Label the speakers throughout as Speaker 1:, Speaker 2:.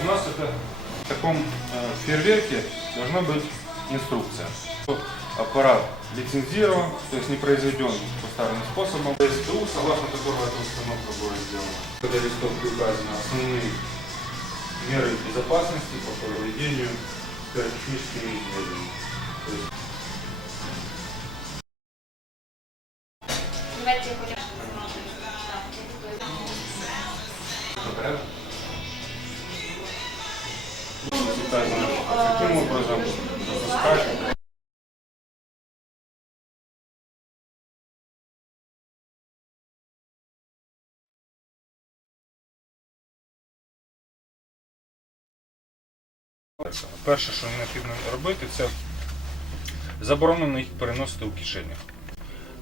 Speaker 1: У нас? Это в таком э, фейерверке должна быть инструкция. Аппарат лицензирован, то есть не произведен повторным способом. СТУ, согласно которого эта установка будет сделана. В этой листовке указаны основные меры безопасности по проведению пиротехническими изделиями. Каким образом Перше, що необхідно робити, це заборонено їх переносити у кишенях.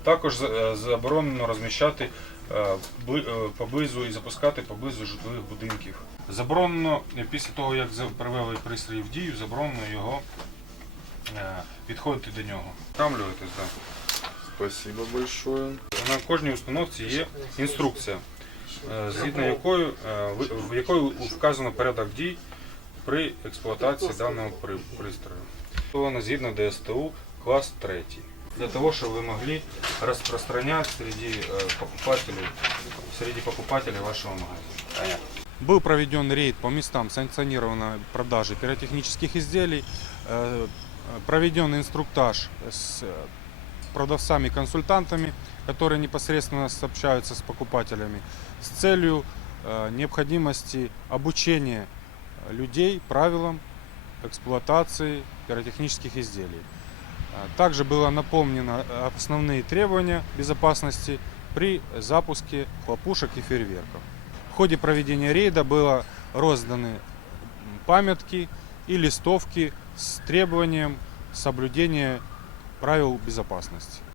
Speaker 1: Також е, заборонено розміщати е, е, поблизу і запускати поблизу житлових будинків. Заборонено після того, як привели пристрій в дію, заборонено його підходити до нього. Втрамлюватись, да.
Speaker 2: Спасибо большое.
Speaker 1: На кожній установці є інструкція, е, згідно якою, е, ви- в якої вказано порядок дій при експлуатації даного при- пристрою. Вона згідно ДСТУ клас 3. Для того, чтобы вы могли распространять среди э, покупателей, среди покупателей вашего магазина. Был проведен рейд по местам санкционированной продажи пиротехнических изделий, э, Проведен инструктаж с э, продавцами-консультантами, которые непосредственно общаются с покупателями, с целью э, необходимости обучения э, людей правилам эксплуатации пиротехнических изделий. Также было напомнено э, основные требования безопасности при запуске хлопушек и фейерверков. В ходе проведения рейда было розданы памятки и листовки с требованием соблюдения правил безопасности.